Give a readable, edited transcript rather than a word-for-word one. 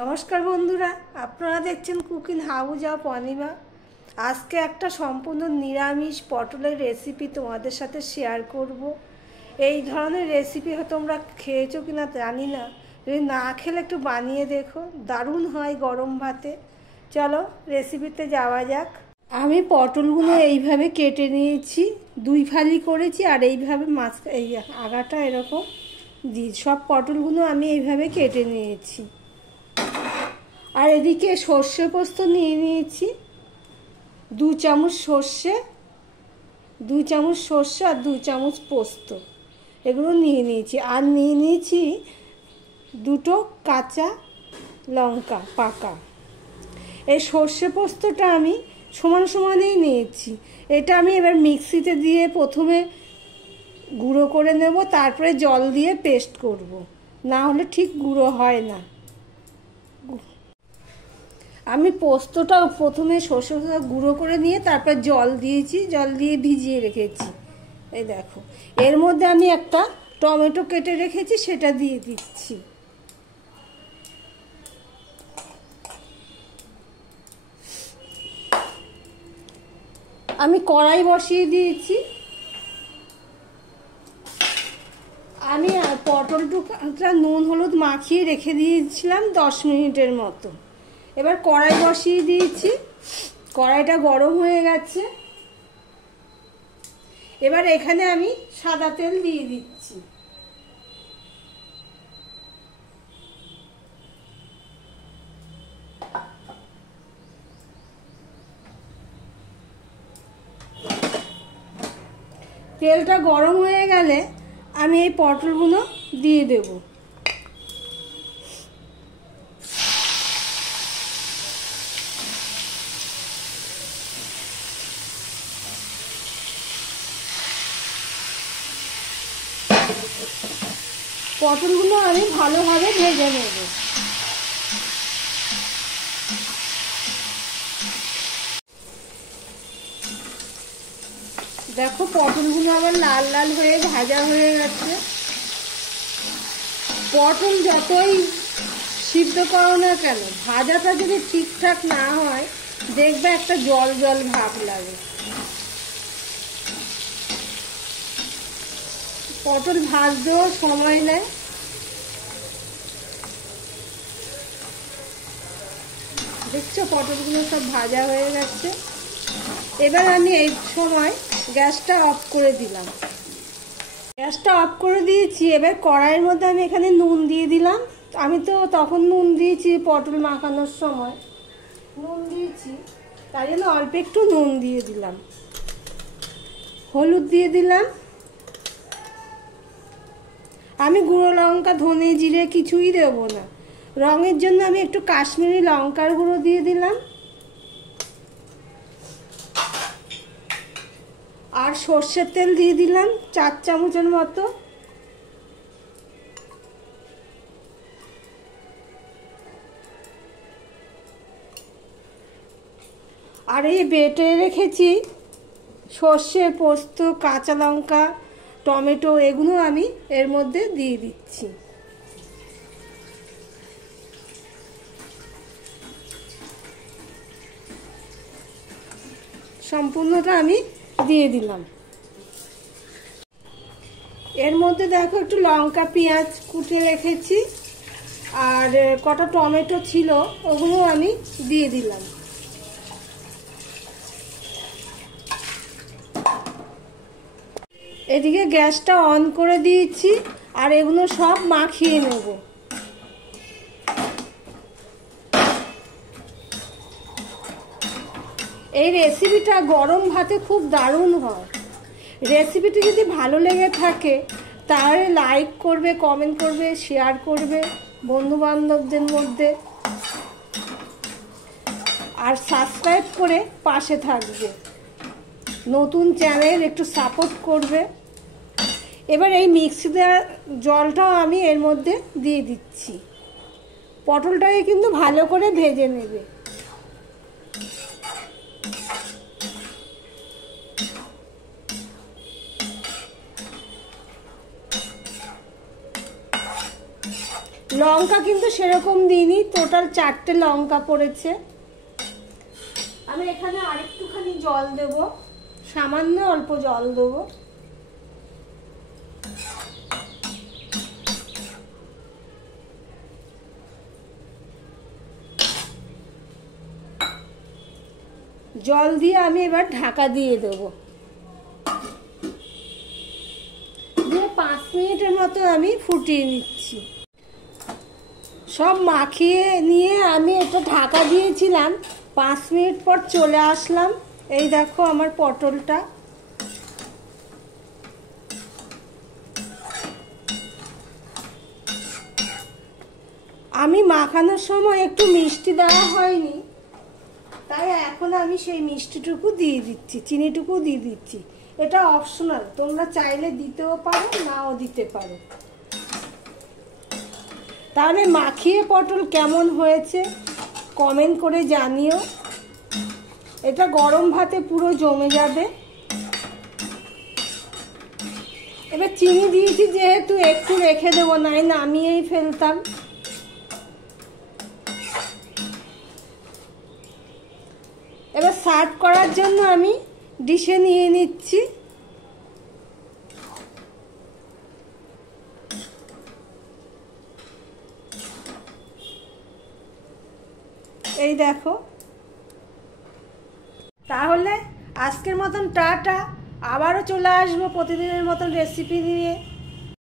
নমস্কার বন্ধুরা, আপনারা দেখছেন কুকিং হাউস অফ অনিমা। আজকে একটা সম্পূর্ণ নিরামিষ পটলের রেসিপি তোমাদের সাথে শেয়ার করব। এই ধরনের রেসিপি তোমরা খেয়েছো কিনা জানি না, যদি না খেলে একটু বানিয়ে দেখো, দারুণ হয় গরম ভাতে। চলো রেসিপিতে যাওয়া যাক। আমি পটলগুলো এইভাবে কেটে নিয়েছি, দুই ফালি করেছি, আর এইভাবে এই আগাটা এরকম দিই। সব পটলগুলো আমি এইভাবে কেটে নিয়েছি। আর এদিকে সর্ষে পোস্ত নিয়ে নিয়েছি, 2 চামচ সর্ষে, 2 চামচ সর্ষে আর 2 চামচ পোস্ত, এগুলো নিয়ে নিয়েছি। আর নিয়ে নিয়েছি 2টো কাঁচা লঙ্কা পাকা। এই সর্ষে পোস্তটা আমি সমান সমানেই নিয়েছি। এটা আমি এবার মিক্সিতে দিয়ে প্রথমে গুঁড়ো করে নেব, তারপরে জল দিয়ে পেস্ট করব, না হলে ঠিক গুঁড়ো হয় না। আমি পোস্তটা প্রথমে সর্ষে গুঁড়ো করে নিয়ে তারপর জল দিয়েছি, জল দিয়ে ভিজিয়ে রেখেছি। এই দেখো, এর মধ্যে আমি একটা টমেটো কেটে রেখেছি, সেটা দিয়ে দিচ্ছি। আমি কড়াই বসিয়ে দিয়েছি। আমি পটলটা নুন হলুদ মাখিয়ে রেখে দিয়েছিলাম 10 মিনিটের মতো। এবার কড়াই বসিয়ে দিয়েছি, কড়াইটা গরম হয়ে গেছে। এবার এখানে আমি সাদা তেল দিয়ে দিচ্ছি। তেলটা গরম হয়ে গেলে আমি এই পটলগুলো দিয়ে দেব। পটলগুলো আমি ভালোভাবে ভেজে নেব। দেখো, পটলগুলো আবার লাল লাল হয়ে ভাজা হয়ে গেছে। পটল যতই সিদ্ধ করো না কেন, ভাজাটা যদি ঠিকঠাক না হয় দেখবে একটা জল জল ভাব লাগে। পটল ভাজতেও সময় নেয়। দেখছো, পটলগুলো সব ভাজা হয়ে গেছে। এবার আমি এই সময় গ্যাসটা অফ করে দিলাম। গ্যাসটা অফ করে দিয়েছি। এবার কড়াইয়ের মধ্যে আমি এখানে নুন দিয়ে দিলাম। আমি তো তখন নুন দিয়েছি, পটল মাখানোর সময় নুন দিয়েছি, তাই জন্য অল্প একটু নুন দিয়ে দিলাম। হলুদ দিয়ে দিলাম। আমি গুঁড়ো লঙ্কা, ধনে, জিরে কিছুই দেব না। রঙের জন্য আমি একটু কাশ্মীরি লঙ্কার গুঁড়ো দিয়ে দিলাম। আর সর্ষের তেল দিয়ে দিলাম 4 চামচের মতো। আর এই বেটে রেখেছি সর্ষে, পোস্ত, কাঁচা লঙ্কা, টমেটো, এগুলো আমি এর মধ্যে দিয়ে দিচ্ছি। সম্পূর্ণটা আমি দিয়ে দিলাম। এর মধ্যে দেখো একটু লঙ্কা, পেঁয়াজ কুটে রেখেছি, আর কটা টমেটো ছিল, ওগুলো আমি দিয়ে দিলাম। এদিকে গ্যাসটা অন করে দিয়েছি, আর এগুলো সব মাখিয়ে নেব। এই রেসিপিটা গরম ভাতে খুব দারুণ হয়। রেসিপিটি যদি ভালো লেগে থাকে তাহলে লাইক করবে, কমেন্ট করবে, শেয়ার করবে বন্ধু বান্ধবদের মধ্যে, আর সাবস্ক্রাইব করে পাশে থাকবে। নতুন চ্যানেল, একটু সাপোর্ট করবে। এবার এই মিক্সি দেওয়া জলটাও আমি এর মধ্যে দিয়ে দিচ্ছি। পটলটাকে কিন্তু ভালো করে ভেজে নেবে। লঙ্কা কিন্তু সেরকম দিইনি, টোটাল 4টে লঙ্কা পড়েছে। আমি এখানে আরেকটুখানি জল দেব, সামান্য অল্প জল দেবো। জল দিয়ে আমি এবার ঢাকা দিয়ে দেবো, দিয়ে 5 মিনিটের মতো আমি ফুটিয়ে নিচ্ছি। সব মাখিয়ে নিয়ে আমি এটা ঢাকা দিয়েছিলাম, 5 মিনিট পর চলে আসলাম। এই দেখো আমার পটলটা। আমি মাখানোর সময় একটু মিষ্টি দেওয়া হয়নি, তাই এখন আমি সেই মিষ্টিটুকু দিয়ে দিচ্ছি, চিনিটুকু দিয়ে দিচ্ছি। এটা অপশনাল, তোমরা চাইলে দিতেও পারো, নাও দিতে পারো। তাহলে মাখিয়ে পটল কেমন হয়েছে কমেন্ট করে জানিও। এটা গরম ভাতে পুরো জমে যাবে। এবার চিনি দিয়েছি যেহেতু একটু রেখে দেবো, নাই নামিয়েই ফেলতাম। এবার সার্ভ করার জন্য আমি ডিশে নিয়ে নিচ্ছি। এই দেখো। তাহলে আজকের মতন টাটা, আবারও চলে আসবো প্রতিদিনের মতন রেসিপি নিয়ে।